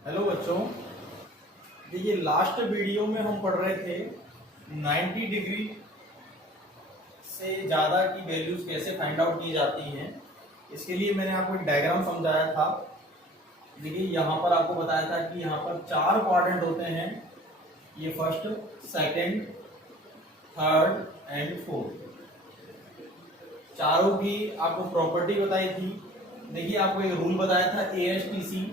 Hello बच्चों, देखिए last video में हम पढ़ रहे थे 90 डिग्री से ज़्यादा की वैल्यूज कैसे फाइंड आउट की जाती हैं। इसके लिए मैंने आपको एक डायग्राम समझाया था। देखिए यहाँ पर आपको बताया था कि यहाँ पर 4 क्वाड्रेंट होते हैं, ये first, second, third and fourth. चारों की आपको प्रॉपर्टी बताई थी। देखिए आपको एक रूल बताया था ASTC।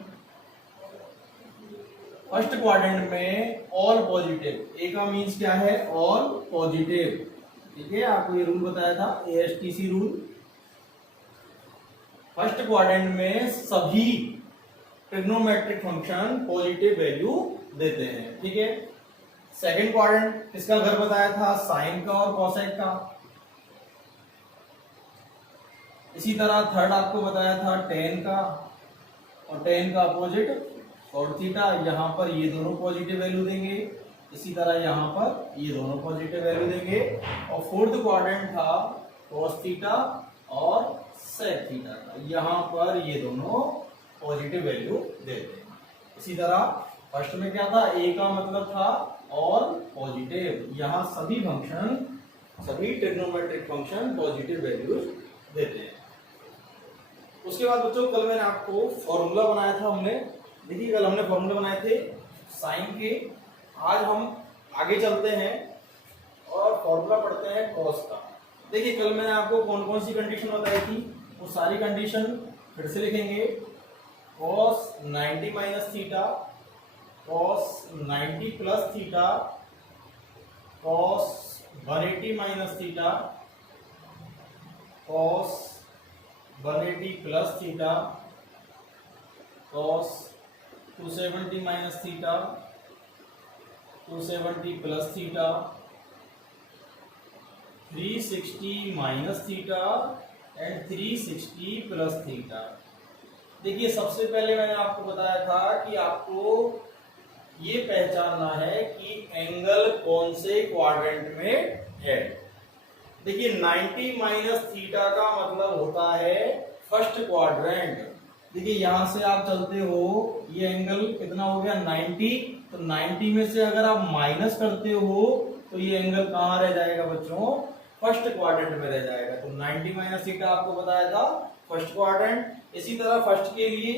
फर्स्ट क्वाड्रेंट में ऑल पॉजिटिव, ए का मीन्स क्या है, ऑल पॉजिटिव। ठीक है, आपको ये रूल बताया था ASTC रूल। फर्स्ट क्वाड्रेंट में सभी ट्रिग्नोमेट्रिक फंक्शन पॉजिटिव वैल्यू देते हैं। ठीक है, सेकंड क्वाड्रेंट किसका घर बताया था, साइन का और कोसेक का। इसी तरह थर्ड आपको बताया था टेन का, और टेन का अपोजिट और थीटा। यहाँ पर ये दोनों पॉजिटिव वैल्यू देंगे, इसी तरह यहाँ पर ये दोनों पॉजिटिव वैल्यू देंगे। और फोर्थ क्वाड्रेंट था cos थीटा और sec थीटा का, यहाँ पर ये दोनों पॉजिटिव वैल्यू देते हैं। इसी तरह फर्स्ट में क्या था, ए का मतलब था ऑल पॉजिटिव, यहाँ सभी फंक्शन, सभी ट्रिग्नोमेट्रिक फंक्शन पॉजिटिव वैल्यूज देते हैं। उसके बाद बच्चों कल मैंने आपको फॉर्मूला बनाया था। हमने देखिए कल हमने फॉर्मूला बनाए थे साइन के। आज हम आगे चलते हैं और फॉर्मूला पढ़ते हैं कॉस का। देखिए कल मैंने आपको कौन कौन सी कंडीशन बताई थी, वो सारी कंडीशन फिर से लिखेंगे। Cos 90 minus theta, cos 90 plus theta, cos 180 minus theta, cos 180 plus theta, cos 270 minus theta, 270 plus theta, 360 minus theta and 360 plus theta. देखिए सबसे पहले मैंने आपको बताया था कि आपको ये पहचानना है कि एंगल कौन से क्वाड्रेंट में है। देखिए 90 माइनस थीटा का मतलब होता है फर्स्ट क्वाड्रेंट। देखिए यहां से आप चलते हो, ये एंगल कितना हो गया 90, तो 90 में से अगर आप माइनस करते हो तो ये एंगल कहां रह जाएगा बच्चों, फर्स्ट क्वाड्रेंट में रह जाएगा। तो 90 माइनस थीटा आपको बताया था फर्स्ट क्वाड्रेंट। इसी तरह फर्स्ट के लिए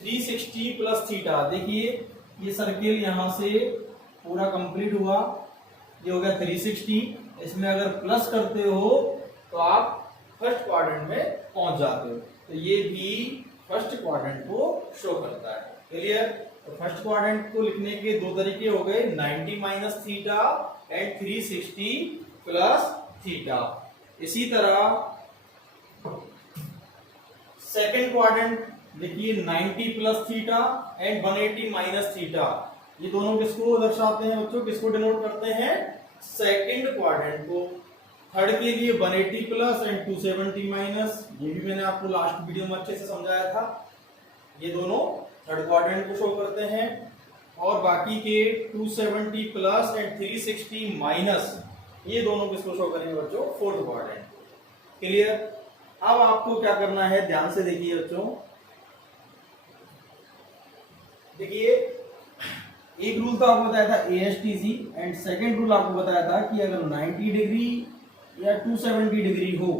360 प्लस थीटा। देखिए ये सर्किल यहां से पूरा कंप्लीट हुआ, ये हो गया 360। इसमें अगर प्लस करते हो तो आप फर्स्ट क्वाड्रेंट में पहुंच जाते हो। तो ये भी फर्स्ट क्वाड्रेंट को शो करता है। क्लियर? तो फर्स्ट क्वाड्रेंट को लिखने के दो तरीके हो गए, 90 minus theta and 360 plus theta. इसी तरह सेकंड क्वाड्रेंट देखिए 90 plus theta and 180 minus theta. ये दोनों किसको दर्शाते हैं बच्चों, किसको डिनोट करते हैं, सेकंड क्वाड्रेंट को। थर्ड के लिए 180 प्लस एंड 270 माइनस, ये भी मैंने आपको लास्ट वीडियो में अच्छे से समझाया था। ये दोनों थर्ड क्वाड्रेंट को शो करते हैं। और बाकी के 270 प्लस एंड 360 माइनस, ये दोनों किसको शो करेंगे बच्चों, फोर्थ क्वाड्रेंट। क्लियर? अब आपको क्या करना है, ध्यान से देखिए बच्चों। देखिए एक रूल तो आपको बताया था ASTC, एंड सेकंड रूल आपको बताया था कि अगर 90 डिग्री या 270 डिग्री हो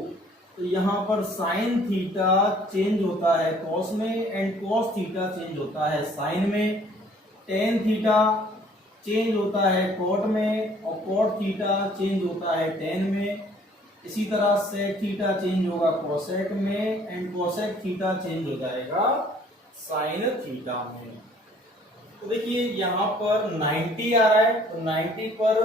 तो यहाँ पर साइन थीटा चेंज होता है कॉस में एंड कॉस थीटा चेंज होता है साइन में। टेन थीटा चेंज होता है कॉट में और कॉट थीटा चेंज होता है टेन में। इसी तरह सेक थीटा चेंज होगा कोसेक में एंड कोसेक थीटा चेंज हो जाएगा साइन थीटा में। तो देखिए यहाँ पर 90 आ रहा है, तो 90 पर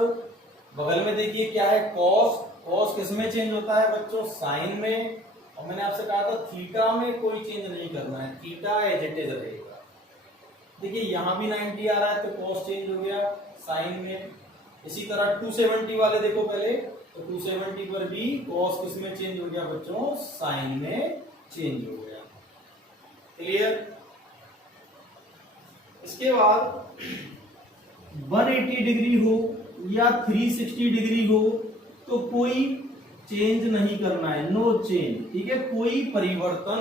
बगल में देखिए क्या है, कॉस। कॉस किस में चेंज होता है बच्चों, साइन में। और मैंने आपसे कहा था थीटा में कोई चेंज नहीं करना है, थीटा एज इट इज रहेगा। देखिए यहाँ भी 90 आ रहा है तो कॉस चेंज हो गया साइन में। इसी तरह 270 वाले देखो पहले, तो 270 पर भी कॉस किस में चेंज हो गया बच्चों, साइन में चेंज हो गया। क्लियर? इसके बाद 180 डिग्री हो या 360 डिग्री हो तो कोई चेंज नहीं करना है, नो चेंज। ठीक है, कोई परिवर्तन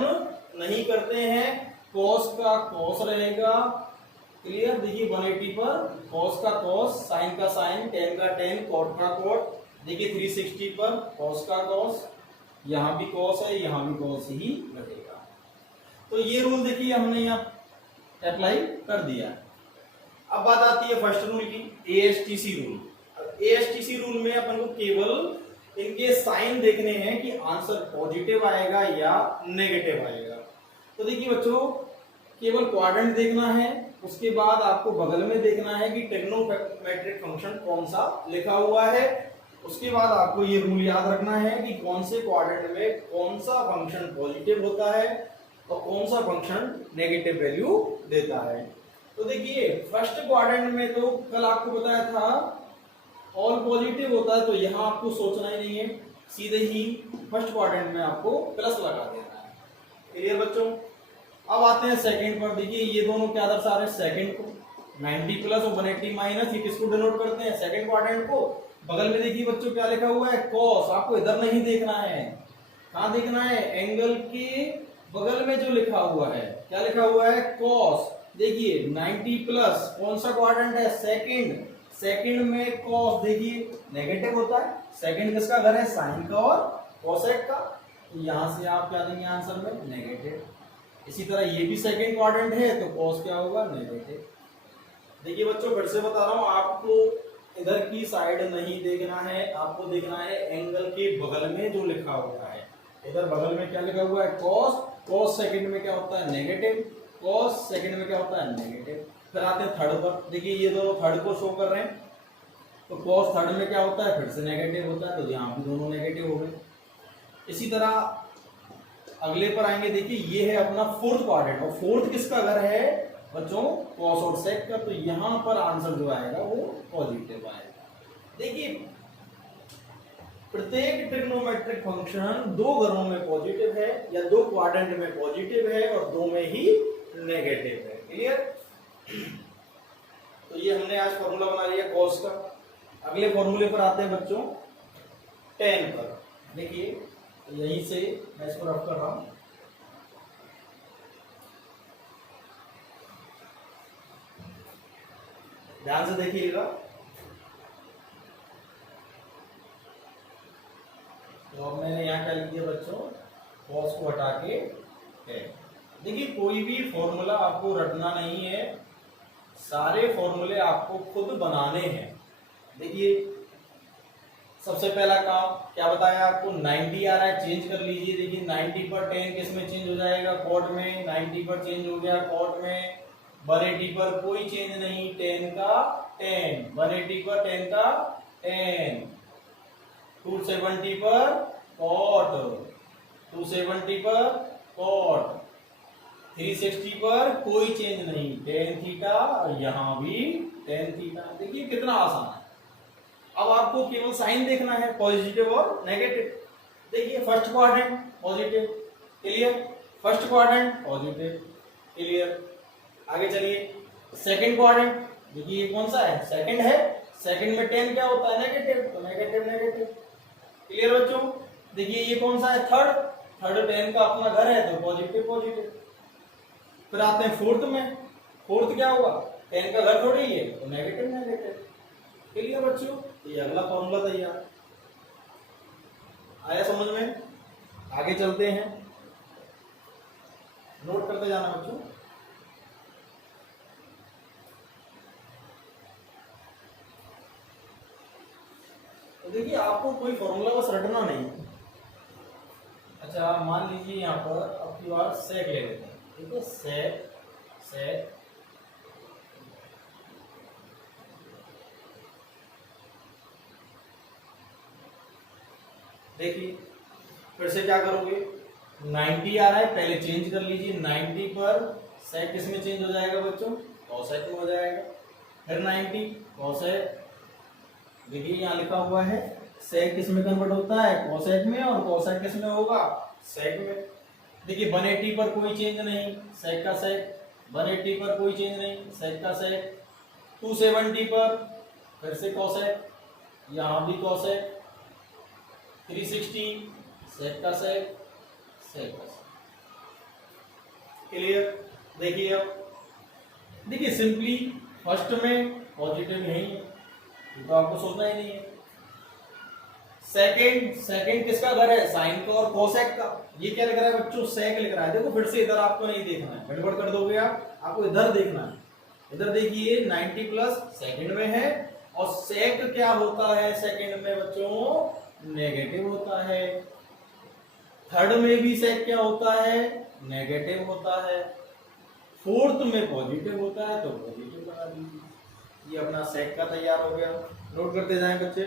नहीं करते हैं। कॉस का कॉस रहेगा, क्लियर। देखिए 180 पर कॉस का कॉस, साइन का साइन, टेन का टेन, कॉट का कॉट। देखिए 360 पर कॉस का कॉस, यहाँ भी कॉस है, यहाँ भी कॉस ही लगेगा। तो ये रूल देखिए हमने यहाँ अप्लाई कर दिया। अब बात आती है फर्स्ट रूल की, एएसटीसी रूल। एएसटीसी रूल में अपन को केवल इनके साइन देखने हैं कि आंसर पॉजिटिव आएगा या नेगेटिव आएगा। तो देखिए बच्चों, केवल क्वाड्रेंट देखना है, उसके बाद आपको बगल में देखना है कि ट्रिग्नोमेट्रिक फंक्शन कौन सा लिखा हुआ है। उसके बाद आपको ये रूल याद रखना है कि कौन से क्वाड्रेंट में कौन सा फंक्शन पॉजिटिव होता है और कौन सा फंक्शन नेगेटिव वैल्यू देता है। तो देखिए फर्स्ट क्वाड्रेंट में तो कल आपको बताया था ऑल पॉजिटिव होता है, तो यहाँ आपको सोचना ही नहीं है, सीधे ही फर्स्ट क्वाड्रेंट में आपको प्लस लगा देना है। क्लियर बच्चों। अब आते हैं सेकंड पर। देखिए ये दोनों क्या दर्शा रहे हैं, सेकंड को 90 प्लस और 180 माइनस, ये किसको डिनोट करते हैं, सेकंड क्वाड्रेंट को। बगल में देखिए बच्चों क्या लिखा हुआ है, कॉस। आपको इधर नहीं देखना है, कहाँ देखना है, एंगल के बगल में जो लिखा हुआ है, क्या लिखा हुआ है, कॉस। देखिए 90 प्लस कौन सा क्वाड्रेंट है, सेकंड। सेकंड में कॉस देखिए नेगेटिव होता है, सेकंड किसका घर है, साइन का और कोसेक का। तो यहां से आप क्या देंगे आंसर में, नेगेटिव। इसी तरह ये भी सेकंड क्वाड्रेंट है, तो कॉस क्या होगा, नेगेटिव। देखिए बच्चों फिर से बता रहा हूं, आपको इधर की साइड नहीं देखना है, आपको देखना है एंगल के बगल में जो लिखा हुआ है। इधर बगल में क्या लिखा हुआ है, कॉस। कॉस सेकंड में क्या होता है, नेगेटिव। कॉस सेकंड में क्या होता है, नेगेटिव। फिर आते हैं थर्ड पर। देखिए ये दोनों थर्ड को शो कर रहे हैं, तो कॉस थर्ड में क्या होता है, फिर से नेगेटिव होता है, तो यहाँ भी दोनों नेगेटिव हो गए। इसी तरह अगले पर आएंगे। देखिए ये है अपना फोर्थ क्वाड्रेंट, और फोर्थ किसका घर है बच्चों, कॉस और सेक का। तो यहाँ पर आंसर जो आएगा वो पॉजिटिव आएगा। देखिए प्रत्येक ट्रिग्नोमेट्रिक फंक्शन दो घरों में पॉजिटिव है, या दो क्वाड्रेंट में पॉजिटिव है और दो में ही नेगेटिव है। क्लियर। तो ये हमने आज फॉर्मूला बना लिया कॉस का। अगले फॉर्मूले पर आते हैं बच्चों, टेन पर। देखिए यहीं से मैं इसको रफ कर रहा हूं। ध्यान से देखिएगा। तो अब मैंने यहाँ क्या लिख दिया बच्चों, कॉस को हटा के टेन। देखिए कोई भी फॉर्मूला आपको रटना नहीं है, सारे फॉर्मूले आपको खुद बनाने हैं। देखिए सबसे पहला काम क्या बताया आपको, 90 आ रहा है, चेंज कर लीजिए। देखिए 90 पर 10 किस में चेंज हो जाएगा, कॉट में। 90 पर चेंज हो गया कॉट में। 180 पर कोई चेंज नहीं, 10 का 10। 180 पर 10 का 10। 270 पर कॉट, 270 पर कॉट। 360 पर कोई चेंज नहीं, टेन थीटा, और यहां भी टेन थीटा। देखिए कितना आसान है। अब आपको केवल साइन देखना है, पॉजिटिव और नेगेटिव। देखिए first quadrant positive, clear. First quadrant positive, clear. आगे चलिए सेकंड क्वाड्रेंट। देखिए ये कौन सा है, सेकंड है। सेकंड में 10 क्या होता है, नेगेटिव, तो नेगेटिव नेगेटिव। क्लियर बच्चों। देखिए ये कौन सा है, थर्ड। थर्ड 10 का अपना घर है, तो पॉजिटिव पॉजिटिव। फिर आते हैं फोर्थ में। फोर्थ क्या हुआ, 10 का घर थोड़ी है, तो नेगेटिव नेगेटिव। क्लियर बच्चों। ये अगला फॉर्मूला तैयार। आया समझ में। आगे चलते हैं, नोट करते जाना बच्चों। तो देखिए आपको कोई फॉर्मूला बस रटना नहीं है। अच्छा मान लीजिए यहाँ पर अब की बार सेक ले लेते हैं, ठीक है। सेक सेक देखिए फिर से क्या करोगे, 90 आ रहा है, पहले चेंज कर लीजिए। 90 पर सेक किस में चेंज हो जाएगा बच्चों, कोसेक में हो जाएगा। फिर 90 कोसेक। देखिए यहाँ लिखा हुआ है सेक किस में कन्वर्ट होता है, कोसेक में, और कोसेक किस में होगा, सेक में। देखिए 180 पर कोई चेंज नहीं, सेक का सेक। 180 पर कोई चेंज नहीं, सेक का सेक। 270 पर फिर से कोसेक, यहाँ भी कोसेक। 360 सेक का सेक, सेक का सेक। क्लियर। देखिए अब देखिए सिंपली फर्स्ट में पॉजिटिव नहीं है, तो आपको सोचना ही नहीं है। सेकंड किसका घर है? साइन का और कोसेक का। ये क्या लिख रहा है बच्चों? सेक लिख रहा है। देखो फिर से इधर आपको नहीं देखना है, गड़बड़ कर दोगे आप, आपको इधर देखना है। इधर देखिए 90 प्लस सेकंड में है, और सेक क्या होता है सेकंड में बच्चों? नेगेटिव होता है। थर्ड में भी सेक क्या होता है? नेगेटिव होता है। फोर्थ में पॉजिटिव होता है, तो पॉजिटिव बना दीजिए। ये अपना सेक का तैयार हो गया। नोट करते जाएं बच्चे,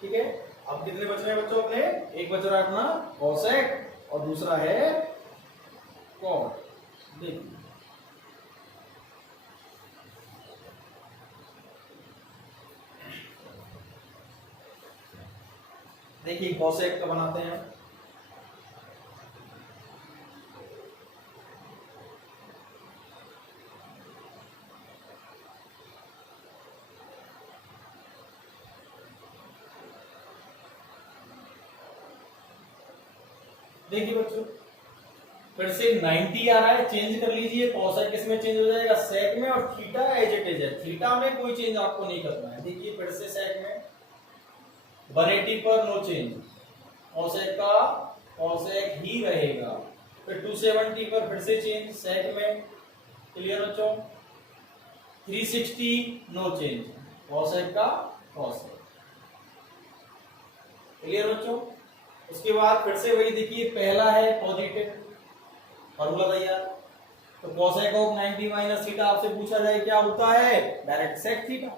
ठीक है। अब कितने बच रहे हैं बच्चों अपने? एक बच रहा है अपना कोसेक और दूसरा है कॉट। देखिए देखिए कोसेक का बनाते हैं। देखिए बच्चों फिर से 90 आ रहा है, चेंज कर लीजिए। कोसेक किसमें चेंज हो जाएगा? सेक में। और थीटा एज इट इज है, थीटा में कोई चेंज आपको नहीं करना है। देखिए फिर से सेक में 180 पर नो चेंज, कोसेक का कोसेक ही रहेगा। फिर 270 पर फिर से चेंज सेक में। क्लियर बच्चों? 360 नो चेंज, कोसेक का कोसेक। क्लियर बच्चों? उसके बाद फिर से वही देखिए, पहला है पॉजिटिव, फॉर्मूला तैयार। तो कोसेक ऑफ 90 माइनस थीटा आपसे पूछा जाए क्या होता है? Direct sec theta.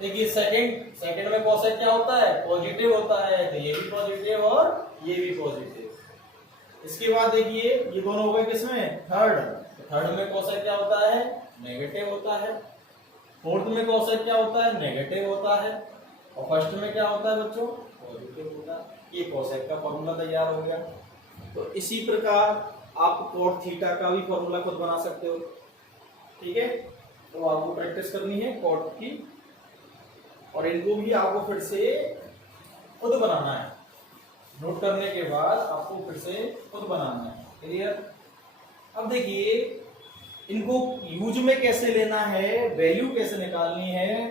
देखिए सेकंड में कोसेक क्या होता है? पॉजिटिव होता है, तो ये भी पॉजिटिव और ये भी पॉजिटिव। इसके बाद देखिए ये दोनों हो गए किसमें? थर्ड में कोसेक क्या होता है? नेगेटिव होता है। फोर्थ में कोसेक क्या होता है? नेगेटिव होता है। और फर्स्ट में क्या होता है बच्चों? पॉजिटिव होता है। ये कोसेक का फॉर्मूला तैयार हो गया। तो इसी प्रकार आप कोट थीटा का भी फॉर्मूला खुद बना सकते हो, ठीक है। तो आपको प्रैक्टिस करनी है कोट की, और इनको भी आपको फिर से खुद बनाना है। नोट करने के बाद आपको फिर से खुद बनाना है। क्लियर? अब देखिए इनको यूज में कैसे लेना है, वैल्यू कैसे निकालनी है,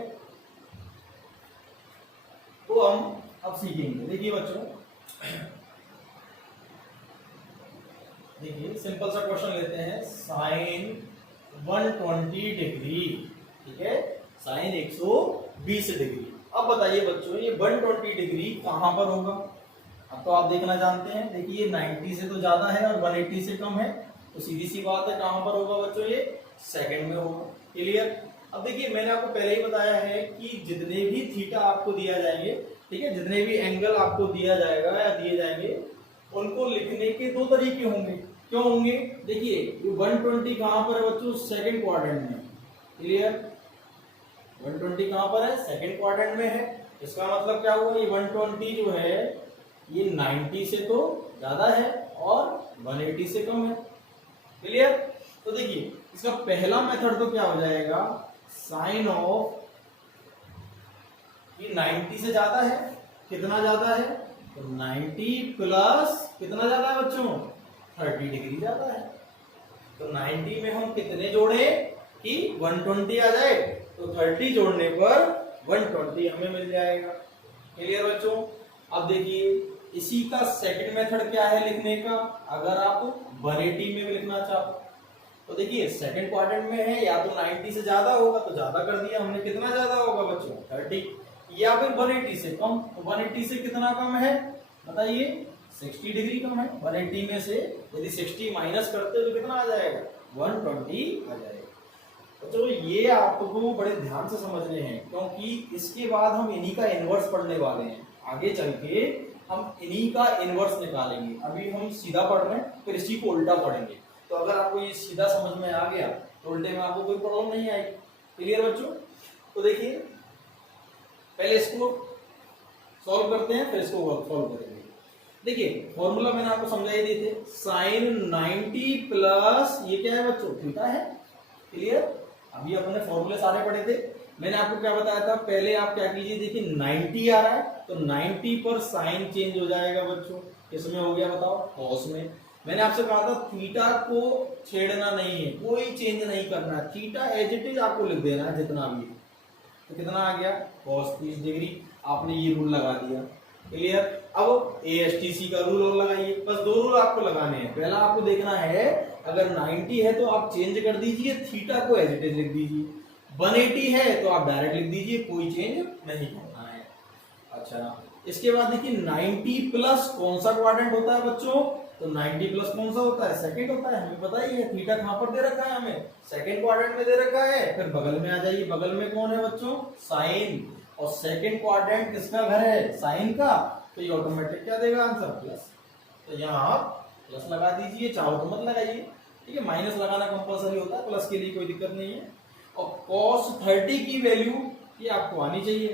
तो हम अब सीखेंगे। देखिए बच्चों, देखिए सिंपल सा क्वेश्चन लेते हैं। साइन 120 डिग्री, ठीक है, साइन 120 डिग्री। अब बताइए बच्चों ये 120 डिग्री कहां पर होगा? अब तो आप देखना जानते हैं। देखिए 90 से तो ज्यादा है और 180 से कम है, तो सीधी सी बात है कहां पर होगा बच्चों? ये सेकंड में होगा। क्लियर? अब देखिए मैंने आपको पहले ही बताया है कि जितने भी थीटा आपको दिया जाएंगे, ठीक है, जितने भी एंगल आपको दिया जाएगा या दिए जाएंगे, उनको लिखने के दो तरीके होंगे। क्यों होंगे? देखिए ये 120 कहां पर है बच्चों? सेकंड क्वाड्रेंट में। क्लियर? 120 कहां पर है? सेकंड क्वाड्रेंट में है। इसका मतलब क्या हुआ? ये 120 जो है ये 90 से तो ज्यादा है और 180 से कम है। क्लियर? तो देखिए इसका पहला मेथड तो क्या हो जाएगा? साइन ऑफ, ये 90 से ज्यादा है, कितना ज्यादा है? तो 90 प्लस कितना ज्यादा है बच्चों? 30 डिग्री ज्यादा है। तो 90 में हम कितने जोड़े कि 120 आ जाए, तो 30 जोड़ने पर 120 हमें मिल जाएगा। क्लियर बच्चों? अब देखिए इसी का सेकंड मेथड क्या है लिखने का, अगर आप 180 में भी लिखना चाहो तो देखिए सेकंड क्वाड्रेंट में है, या तो 90 से ज्यादा होगा तो ज्यादा कर दिया हमने। कितना ज्यादा होगा बच्चों? 30, या फिर 180 से कम। तो 180 से कितना कम है बताइए? 60 डिग्री कम है। 180 में से यदि 60 माइनस करते तो कितना आ जाएगा? 120 आ जाएगा। तो चलो ये आपको बड़े ध्यान से समझने हैं, क्योंकि इसके बाद हम इन्हीं का इनवर्स पढ़ने वाले हैं। आगे चल के हम इन्हीं का इनवर्स निकालेंगे। अभी हम सीधा पढ़ रहे हैं, फिर इसी को उल्टा पढ़ेंगे। तो अगर आपको ये सीधा समझ में आ गया तो उल्टे में आपको कोई प्रॉब्लम नहीं आएगी। क्लियर बच्चों? तो देखिए पहले इसको सॉल्व करते हैं, फिर इसको सॉल्व करेंगे। देखिए फॉर्मूला मैंने आपको समझा ही दिए थे। साइन 90 प्लस ये क्या है बच्चों? थीटा है। क्लियर? अभी अपने फॉर्मूले सारे पढ़े थे। मैंने आपको क्या बताया था? पहले आप क्या कीजिए, देखिए 90 आ रहा है तो 90 पर साइन चेंज हो जाएगा बच्चों। किसमें हो गया बताओ? कॉस में। मैंने आपसे कहा था थीटा को छेड़ना नहीं है, कोई चेंज नहीं करना है, थीटा एज इट इज आपको लिख देना है जितना भी। तो कितना आ गया cos 30 डिग्री, आपने ये रूल लगा दिया। क्लियर। अब ASTC का रूल और लगाइए, बस दो रूल आपको लगाने हैं। पहला आपको देखना है अगर 90 है तो आप चेंज कर दीजिए, थीटा को एज इट इज लिख दीजिए। 180 है तो आप डायरेक्ट लिख दीजिए, कोई चेंज नहीं करना है। अच्छा, इसके बाद देखिए 90 प्लस कौन सा क्वाड्रेंट होता है बच्चों? तो 90 प्लस कौन सा होता है? सेकंड होता है, हमें पता ही है। थीटा कहां पर दे रखा है? हमें सेकंड क्वाड्रेंट में दे रखा है। फिर बगल में आ जाइए, बगल में कौन है बच्चों? साइन। और सेकंड क्वाड्रेंट किसका घर है? साइन का। तो ये ऑटोमेटिक क्या देगा आंसर? प्लस। तो यहाँ आप प्लस लगा दीजिए, चाहो तो मत लगाइए, ठीक है। माइनस लगाना कंपलसरी होता है, प्लस के लिए कोई दिक्कत नहीं है। और cos 30 की वैल्यू ये आपको आनी चाहिए,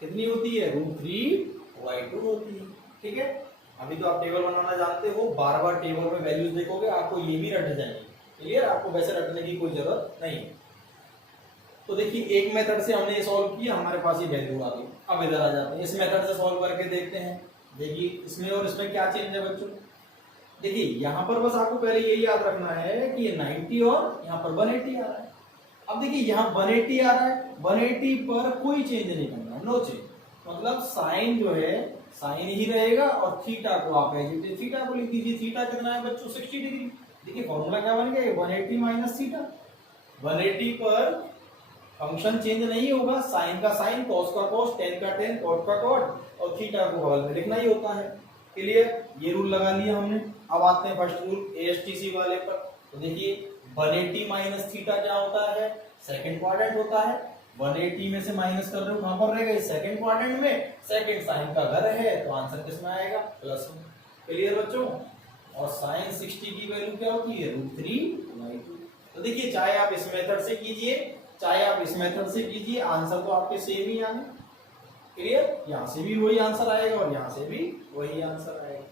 कितनी होती है? √3/2 होती है, ठीक है। अभी तो आप टेबल बनाना जानते हो, बार बार टेबल में वैल्यूज देखोगे आपको ये भी रट जाएंगे। क्लियर, आपको वैसे रटने की कोई जरूरत नहीं है। तो देखिए एक मेथड से हमने ये सॉल्व किया, हमारे पास ये वैल्यू आ गई। अब इधर आ जाते हैं, इस मेथड से सॉल्व करके देखते हैं। देखिए इसमें और इसमें क्या चेंज है बच्चों? देखिए यहाँ पर बस आपको पहले यही याद रखना है कि ये 90 और यहाँ पर 180 आ रहा है। अब देखिए यहाँ 180 आ रहा है, 180 पर कोई चेंज नहीं करना है, नो चेंज। मतलब साइन जो है साइन ही रहेगा, और थीटा को आप थीटा को लिख दीजिए। थीटा कितना है बच्चों? 60 डिग्री। देखिए फॉर्मूला क्या बन गया? 180 माइनस थीटा। 180 पर फंक्शन चेंज नहीं होगा, साइन का साइन, कॉस का कॉस, टेन का टेन, कॉट का कॉट, और थीटा को बगल में लिखना ही होता है। क्लियर, ये रूल लगा लिया हमने। अब आते हैं फर्स्ट रूल ASTC वाले पर। तो देखिए 180 माइनस थीटा क्या होता है? सेकंड क्वाड्रेंट होता है। 180 में से माइनस कर रहे हो, कहां पर रहेगा? सेकंड क्वाड्रेंट में। सेकंड साइन का घर है, तो आंसर किस में आएगा? प्लस में। क्लियर बच्चों। और साइन 60 की वैल्यू क्या होती है? √3/2। तो देखिए चाहे आप इस मेथड से कीजिए, चाहे आप इस मेथड से कीजिए, आंसर तो आपके सेम ही आने। क्लियर, यहां से भी वही आंसर आएगा और यहां से भी वही आंसर आएगा।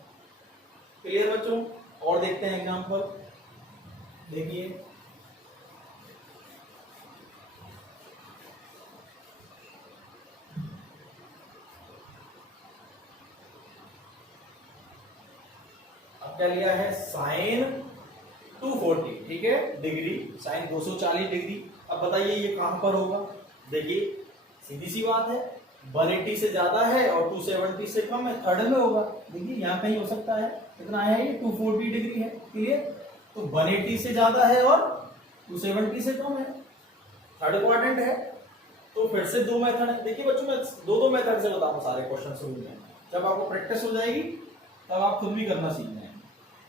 क्लियर बच्चों। और देखते हैं एग्जांपल। देखिए अब क्या लिया है? साइन 240, ठीक है, डिग्री, साइन 240 डिग्री। अब बताइए ये कहां पर होगा? देखिए सीधी सी बात है, 180 से ज्यादा है और 270 से कम है, थर्ड में होगा। देखिए यहाँ कहीं हो सकता है, कितना है ये? 240 डिग्री है। क्लियर, तो 180 से ज्यादा है और 270 से कम है, थर्ड क्वाड्रेंट है। तो फिर से दो मेथड है। देखिए बच्चों मैं दो मेथड से बताऊंगा सारे क्वेश्चन शुरू में, जब आपको प्रैक्टिस हो जाएगी तब आप खुद भी करना सीख जाएंगे।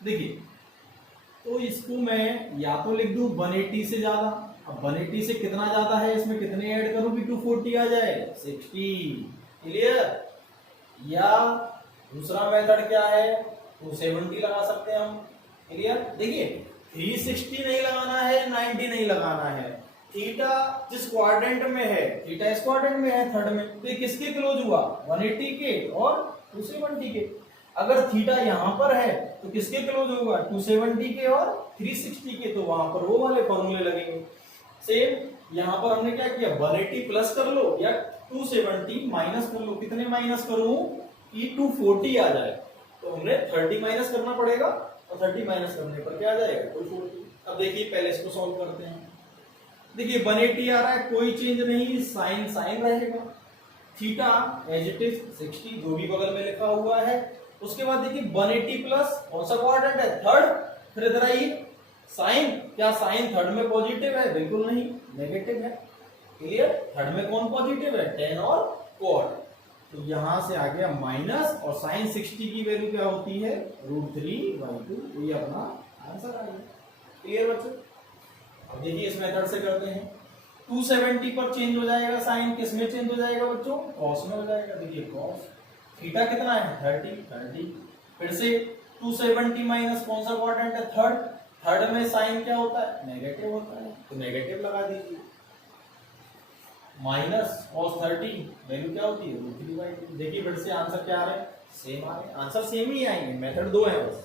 देखिए तो इसको मैं या तो लिख दूं 180 से ज्यादा। अब 180 से कितना ज्यादा है, इसमें कितने ऐड करूं कि 240 आ जाए? 60। क्लियर। या दूसरा मेथड क्या है? 270 लगा सकते हैं हम। क्लियर। देखिए 360 नहीं लगाना है, 90 नहीं लगाना है। थीटा जिस क्वाड्रेंट में है, थीटा इस क्वाड्रेंट में है, थर्ड में, तो ये किसके क्लोज हुआ? 180 के और 270 के। अगर थीटा यहां पर है तो किसके क्लोज होगा? 270 के और 360 के। तो वहां पर वो वाले फॉर्मूले लगेंगे। सेम यहां पर हमने क्या किया? 180 प्लस कर लो या 270 माइनस कर लो। कितने माइनस करूं कि 240 आ जाए? तो हमने 30 माइनस करना पड़ेगा, और 30 माइनस करने पर क्या आ जाएगा? 240। अब देखिए पहले इसको सॉल्व करते हैं। देखिए 180 आ रहा है, कोई चेंज नहीं, साइन साइन रहेगा, थीटा एज इट इज 60 जो भी बगल में लिखा हुआ है। उसके बाद देखिए 180 प्लस कौन सा क्वाड्रेंट है? थर्ड। फिर इधर आइए, साइन, क्या साइन थर्ड में पॉजिटिव है? बिल्कुल नहीं, नेगेटिव है। क्लियर। थर्ड में कौन पॉजिटिव है? टेन और कॉट। तो यहां से आ गया माइनस, और साइन 60 की वैल्यू क्या होती है? √3/2। ये अपना आंसर आ गया। क्लियर बच्चों। अब देखिए इस मेथड से करते हैं। 270 पर चेंज हो जाएगा साइन, किस में चेंज हो जाएगा बच्चों? कॉस में हो जाएगा। देखिए कॉस, थीटा कितना है? 30। फिर से 270 माइनस कौन सा क्वाड्रेंट है? थर्ड। थर्ड में साइन क्या होता है? नेगेटिव होता है, तो नेगेटिव लगा दीजिए। माइनस cos 30 वैल्यू क्या होती है? √3/2। देखिए फिर से आंसर क्या आ रहा है? सेम आ रहा है। आंसर सेम ही आएंगे, मेथड दो है बस।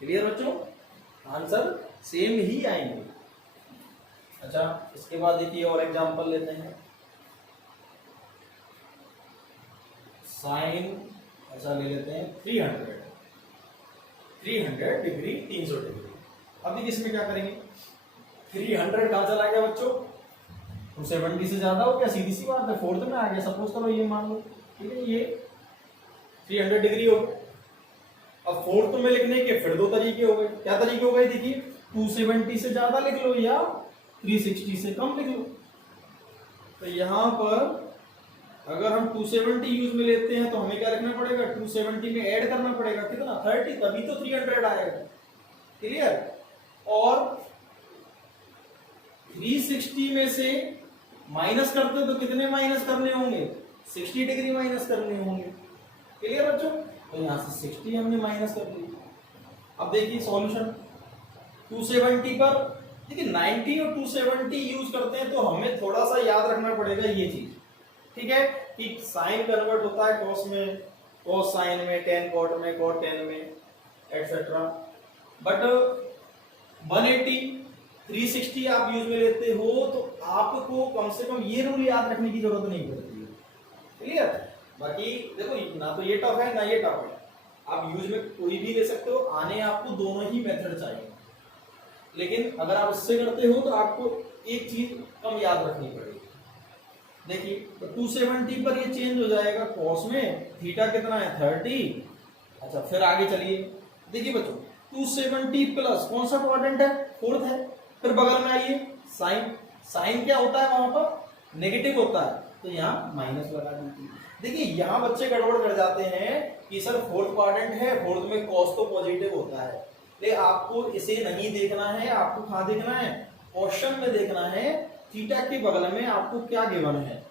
क्लियर बच्चों, आंसर सेम ही आएंगे। अच्छा इसके बाद देखिए और एग्जांपल लेते हैं। साइन ऐसा ले लेते हैं 300। 300 डिग्री 300 डिग्री। अब देखिए इसमें क्या करेंगे, 300 कहाँ चला गया बच्चों, 270 से ज्यादा हो गया, सीधी सी बात है, फोर्थ में आ गया, सपोज करो ये मान लो, ठीक है, ये 300 डिग्री हो गया। अब फोर्थ में लिखने के फिर दो तरीके हो गए, क्या तरीके हो गए, देखिए 270 से ज्यादा लिख लो या 360 से कम लिख लो। तो यहां पर अगर हम 270 यूज में लेते हैं तो हमें क्या रखना पड़ेगा, 270 में ऐड करना पड़ेगा कितना, 30, तभी तो 300 आएगा, क्लियर। और 360 में से माइनस करते तो कितने माइनस करने होंगे, 60 डिग्री माइनस करने होंगे, क्लियर बच्चों। तो यहां से 60 हमने माइनस कर दिया। अब देखिए सॉल्यूशन, 270 पर देखिए 90 और 270 यूज करते हैं तो हमें थोड़ा सा याद रखना पड़ेगा ये चीज, ठीक है, कि साइन कन्वर्ट होता है कॉस में, कॉस साइन में, टेन कॉट में, कॉट टेन में, एटसेट्रा। बट 180 360 आप यूज में लेते हो तो आपको कम से कम ये रूल याद रखने की जरूरत नहीं पड़ती है, क्लियर। बाकी देखो ना तो ये टफ है ना ये टफ है, आप यूज में कोई भी ले सकते हो, आने आपको दोनों ही मेथड चाहिए। लेकिन अगर आप इससे करते हो तो आपको एक चीज कम याद रखनी पड़ेगी। देखिए तो 270 पर ये चेंज हो जाएगा कॉस में, थीटा कितना है 30। अच्छा फिर आगे चलिए, देखिए बच्चों 270 प्लस कौन सा क्वाड्रेंट है, फोर्थ है। फिर बगल में आइए साइन, साइन क्या होता है वहां पर, नेगेटिव होता है, तो यहाँ माइनस लगा दीजिए। देखिए यहाँ बच्चे गड़बड़ कर जाते हैं कि सर फोर्थ क्वाड्रेंट है, फोर्थ में कॉस तो पॉजिटिव होता है, लेकिन आपको इसे नहीं देखना है, आपको कहाँ देखना है, क्वेश्चन में देखना है। थीटा के बगल में आपको क्या गिवन है,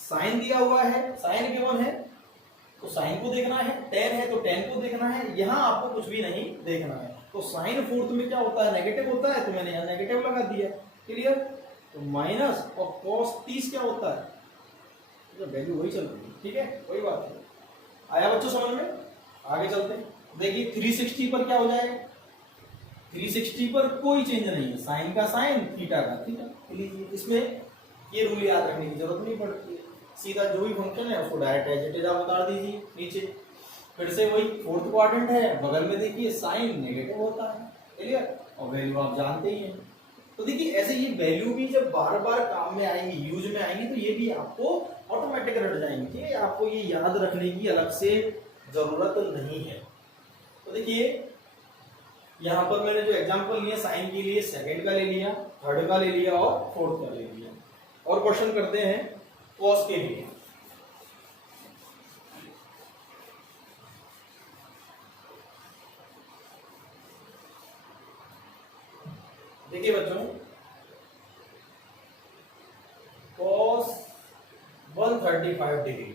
साइन दिया हुआ है, साइन गिवन है तो साइन को देखना है, टेन है तो टेन को देखना है, यहाँ आपको कुछ भी नहीं देखना है। तो साइन फोर्थ में क्या होता है, नेगेटिव होता है, तो मैंने यहाँ नेगेटिव लगा दिया, क्लियर। तो माइनस और कॉस 30 क्या होता है, तो वैल्यू वही चल रही है, ठीक है, कोई बात नहीं। आया बच्चों समझ में, आगे चलते हैं। देखिए 360 पर क्या हो जाएगा, 360 पर कोई चेंज नहीं है, साइन का साइन, थीटा का थीटा, इसमें ये रूल याद रखने की जरूरत नहीं पड़ती है, सीधा जो भी फंक्शन है उसको डायरेक्ट एज इट इज आप उतार दीजिए नीचे। फिर से वही फोर्थ क्वाड्रेंट है, बगल में देखिए साइन नेगेटिव होता है, क्लियर, और वैल्यू आप जानते ही हैं। तो देखिए ऐसे ये वैल्यू भी जब बार बार काम में आएंगी, यूज में आएंगी, तो ये भी आपको ऑटोमेटिक रट जाएंगे, ठीक है, आपको ये याद रखने की अलग से जरूरत नहीं है। तो देखिए यहाँ पर मैंने जो एग्जांपल लिया साइन के लिए, सेकंड का ले लिया, थर्ड का ले लिया और फोर्थ का ले लिया। और क्वेश्चन करते हैं कॉस के लिए। देखिए बच्चों cos 135 डिग्री,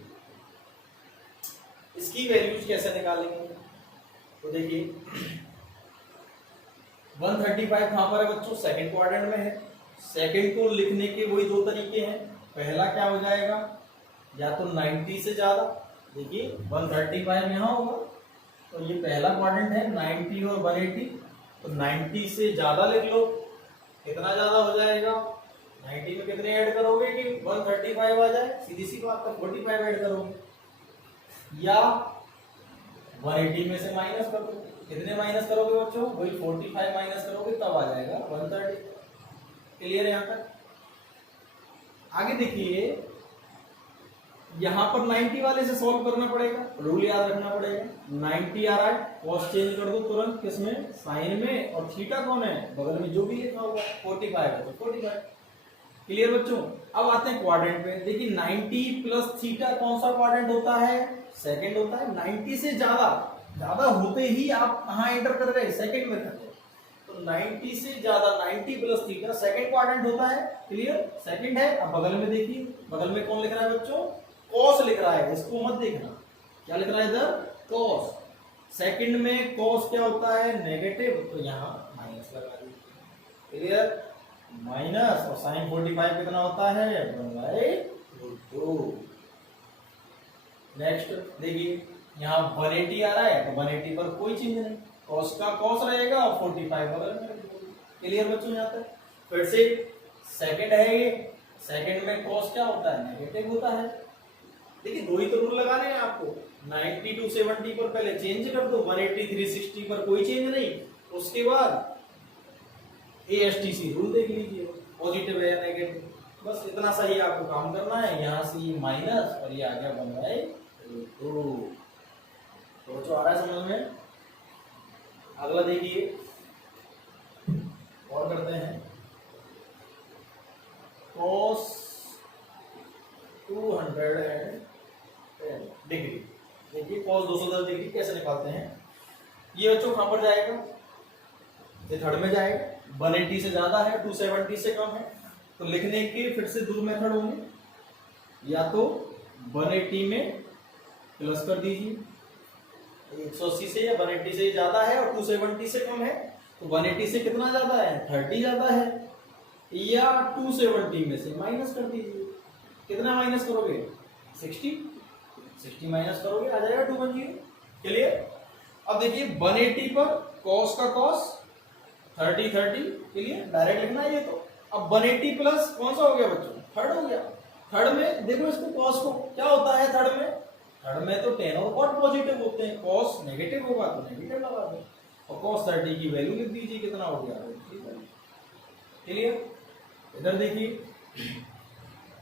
इसकी वैल्यूज कैसे निकालेंगे, तो देखिए 135 कहां पर है बच्चों, सेकंड क्वाड्रेंट में है। सेकंड को लिखने के वही दो तरीके हैं, पहला क्या हो जाएगा, या तो 90 से ज्यादा, देखिए 135 यहां होगा, तो ये पहला क्वाड्रेंट है, 90 और 180, तो 90 से ज्यादा लिख लो, कितना ज्यादा हो जाएगा, 90 में कितने ऐड करोगे कि 135 आ जाए, सीधी सी बात है 45 ऐड करोगे, या 180 में से माइनस कर दो, कितने माइनस करोगे बच्चों, वही 45 माइनस करोगे तब आ जाएगा 130, क्लियर है यहाँ तक। आगे देखिए यहां पर 90 वाले से सॉल्व करना पड़ेगा, रूल याद रखना पड़ेगा, 90 आ रहा है, कॉस चेंज कर दो तुरंत, किसमें, साइन में, और थीटा कौन है, बगल में जो भी लिखा होगा 45 है तो 45, क्लियर बच्चों। अब आते हैं क्वाड्रेंट पे, देखिए 90 प्लस थीटा कौन सा क्वाड्रेंट होता है, सेकंड होता है। 90 से ज्यादा होते ही आप कहां एंटर कर गए, सेकंड में कर गए, तो 90 से ज्यादा 90 प्लस थीटा सेकंड क्वाड्रेंट होता है, क्लियर, सेकंड है। अब बगल में देखिए, बगल में कौन लिख रहा है बच्चों, कॉस लिख रहा है, इसको मत देखना, क्या लिख रहा है इधर, कॉस। सेकंड में कॉस क्या होता है, नेगेटिव, तो यहाँ माइनस लगा दीजिए, क्लियर, माइनस, और साइन 45 कितना होता है, 1/2। नेक्स्ट देखिए यहाँ 180 आ रहा है, तो 180 पर कोई चेंज नहीं, कॉस का कॉस रहेगा और 45 बगल में, क्लियर बच्चों यहाँ तक। फिर से सेकंड है ये, सेकंड में कॉस क्या होता है, नेगेटिव होता है, देखिए दो ही तो रूल लगाने हैं आपको। 90 टू 70 पर पहले चेंज कर दो, 180 360 पर कोई चेंज नहीं, उसके बाद ASTC रूल देख लीजिए, पॉजिटिव है या नेगेटिव, बस इतना सा ही आपको काम करना है। यहाँ से ये माइनस और ये आ गया बन रहा है तो आ रहा है समझ में। अगला देखिए और करते हैं, cos 210 डिग्री। देखिए cos 210 डिग्री कैसे निकालते हैं। ये बच्चों कहां पर जाएगा, ये थर्ड में जाएगा, 180 से ज्यादा है, 270 से कम है, तो लिखने के फिर से दो मेथड होंगे, या तो 180 में प्लस कर दीजिए, 180 से या 180 से ज्यादा है और 270 से कम है, तो 180 से कितना ज्यादा है, 30 ज्यादा है, या 270 में से माइनस कर दीजिए। कितना माइनस करोगे, 60 माइनस करोगे आ जाएगा 210। क्लियर। अब देखिए 180 पर cos का cos 30 के लिए डायरेक्ट लिखना है ये तो। अब 180 प्लस कौन सा हो गया बच्चों, थर्ड हो गया। थर्ड में देखो इसको cos को क्या होता है, थर्ड में तो tan और cot पॉजिटिव होते हैं, cos नेगेटिव होगा तो नेगेटिव लगा दो और cos 30 की वैल्यू लिख दीजिए, कितना हो गया, क्लियर। इधर देखिए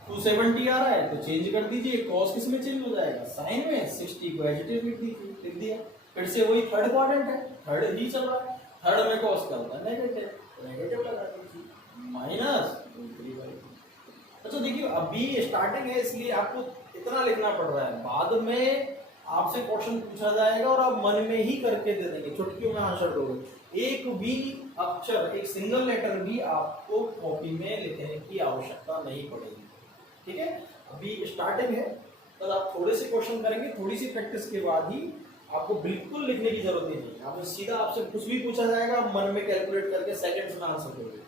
270 आ रहा है तो चेंज कर दीजिए, cos किस में चेंज हो जाएगा, साइन में, 60 को एज इट इज लिख दीजिए, लिख दिया। फिर से वही थर्ड क्वाड्रेंट है, थर्ड ही चल रहा है, थर्ड में cos क्या होता है, नेगेटिव, तो नेगेटिव लगा दीजिए, माइनस। अच्छा देखिए अभी स्टार्टिंग है इसलिए आपको इतना लिखना पड़ रहा है, बाद में आपसे क्वेश्चन पूछा जाएगा और आप मन में ही करके दे देंगे, चुटकियों में आंसर दोगे। एक भी अक्षर, एक सिंगल लेटर भी आपको कॉपी में लिखने की आवश्यकता नहीं पड़ेगी, ठीक है। अभी स्टार्टिंग है तो आप थोड़े से क्वेश्चन करेंगे, थोड़ी सी प्रैक्टिस के बाद ही आपको बिल्कुल लिखने की जरूरत ही नहीं, आपको सीधा आपसे कुछ भी पूछा जाएगा, आप मन में कैलकुलेट करके सेकंड्स में आंसर दोगे,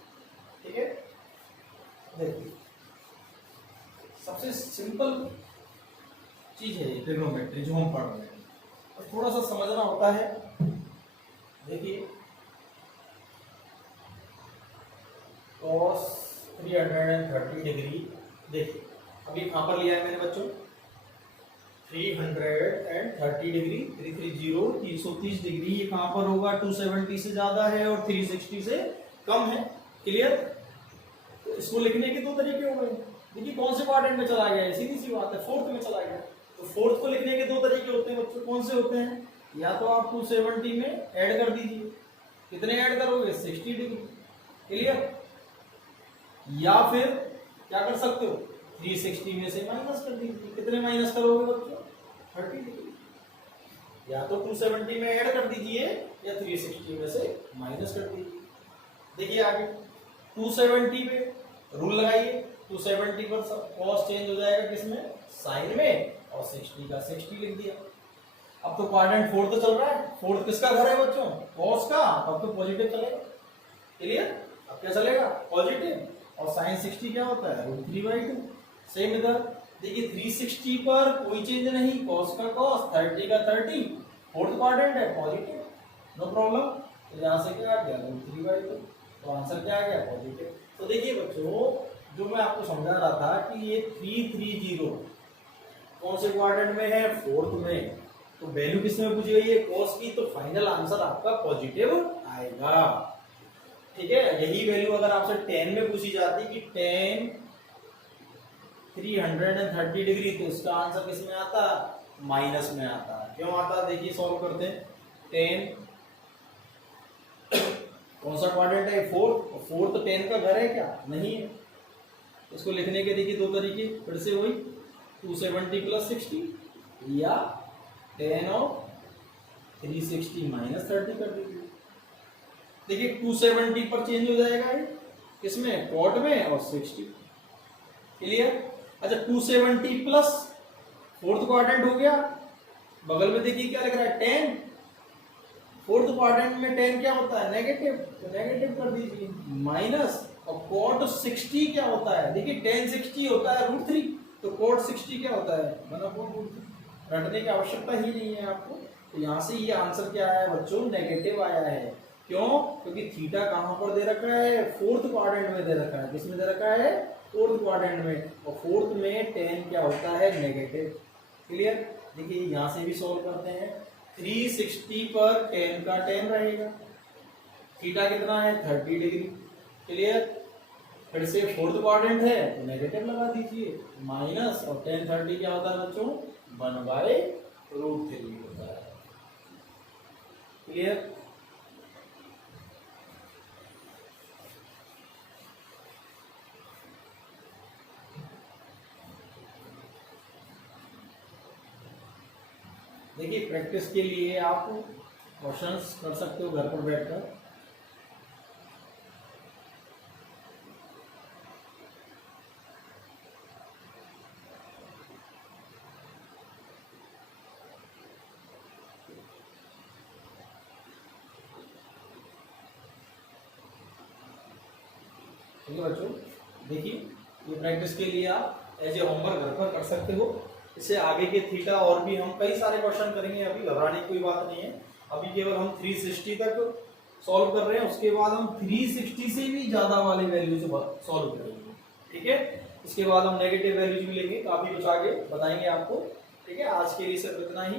ठीक है। देखिए सबसे सिंपल चीज है ये ट्रिग्नोमेट्री जो हम पढ़ रहे हैं, और थोड़ा सा समझना होता है। देखिए cos 330 डिग्री, देखिए अभी कहां पर लिया है मैंने बच्चों, 330 डिग्री, 330 डिग्री, ये कहां पर होगा, 270 से ज्यादा है और 360 से कम है, क्लियर। तो इसको लिखने के दो तरीके हो गए। देखिए कौन से क्वाड्रेंट में चला गया है, सीधी सी बात है, फोर्थ में चला गया। तो फोर्थ को लिखने के दो तरीके होते हैं बच्चों, कौन से होते हैं, या तो आप 270 में ऐड कर दीजिए, कितने ऐड करोगे, 60 डिग्री, क्लियर। या फिर क्या कर सकते हो, 360 में से माइनस कर दीजिए, कितने माइनस करोगे बच्चों, 30 डिग्री। या तो 270 में ऐड कर दीजिए या 360 में से माइनस कर दीजिए। देखिए आगे 270 पे रूल लगाइए, 270 पर cos चेंज हो जाएगा किसमें, साइन में, और 60 का 60 लिख दिया। अब तो क्वाड्रेंट फोर्थ चल रहा है, फोर्थ किसका घर है बच्चों, cos का, तब तो पॉजिटिव चलेगा, क्लियर। अब क्या चलेगा, पॉजिटिव, और साइन 60 क्या होता है, √3/2। सेम इधर देखिए 360 पर कोई चेंज नहीं, cos का cos, 30 का 30, फोर्थ क्वाड्रेंट है, पॉजिटिव, नो प्रॉब्लम। तो यहां से क्या आ गया, √3/2, तो आंसर क्या आ गया, पॉजिटिव। तो देखिए बच्चों जो मैं आपको समझा रहा था कि ये 330 कौन से क्वाड्रेंट में है, फोर्थ में, तो वैल्यू किसमें पूछी गई है, cos की, तो फाइनल आंसर आपका पॉजिटिव आएगा, ठीक है। यही वैल्यू अगर आपसे tan में पूछी जाती कि tan 330 डिग्री, तो इसका आंसर किसमें आता, माइनस में आता। क्यों आता, देखिए सॉल्व करते हैं। tan कौन सा क्वाड्रेंट है, फोर्थ, फोर्थ tan का घर है क्या, नहीं है। इसको लिखने के देखिए दो तरीके, फिर से वही 270 प्लस 60, या tan ऑफ 360 माइनस 30 कर दीजिए। देखिए 270 पर चेंज हो जाएगा ये किसमें, cot में, और 60, क्लियर। अच्छा 270 प्लस फोर्थ क्वाड्रेंट हो गया, बगल में देखिए क्या लिख रहा है, tan, फोर्थ क्वाड्रेंट में tan क्या होता है, नेगेटिव, तो नेगेटिव कर दीजिए, माइनस, और cot 60 क्या होता है, देखिए tan 60 होता है √3, तो cot 60 क्या होता है, 1/√3। रटने की आवश्यकता ही नहीं है आपको। तो यहाँ से ये आंसर क्या आया बच्चों, नेगेटिव आया है। क्यों, क्योंकि थीटा कहाँ पर दे रखा है, फोर्थ क्वाड्रेंट में दे रखा है, किसमें दे रखा है, फोर्थ क्वाड्रेंट में, और फोर्थ में tan क्या होता है, नेगेटिव, क्लियर। देखिए यहाँ से भी सॉल्व करते हैं। 360 पर tan का tan रहेगा, थीटा कितना है 30 डिग्री। क्लियर। फिर से फोर्थ क्वाड्रेंट है तो नेगेटिव लगा दीजिए, माइनस और tan 30 क्या होता है बच्चों 1/√3 होता है। क्लियर। देखिए प्रैक्टिस के लिए आप क्वेश्चंस कर सकते हो घर पर बैठकर। ठीक है बच्चों, देखिए ये प्रैक्टिस के लिए आप एज ए होमवर्क घर पर कर सकते हो। इससे आगे के थीटा और भी हम कई सारे क्वेश्चन करेंगे, अभी घबराने की कोई बात नहीं है। अभी केवल हम 360 तक सॉल्व कर रहे हैं, उसके बाद हम 360 से भी ज्यादा वाले वैल्यू से सॉल्व करेंगे। ठीक है, इसके बाद हम नेगेटिव वैल्यूज भी लेंगे, काफी कुछ आगे बताएंगे आपको। ठीक है, आज के लिए सिर्फ इतना ही।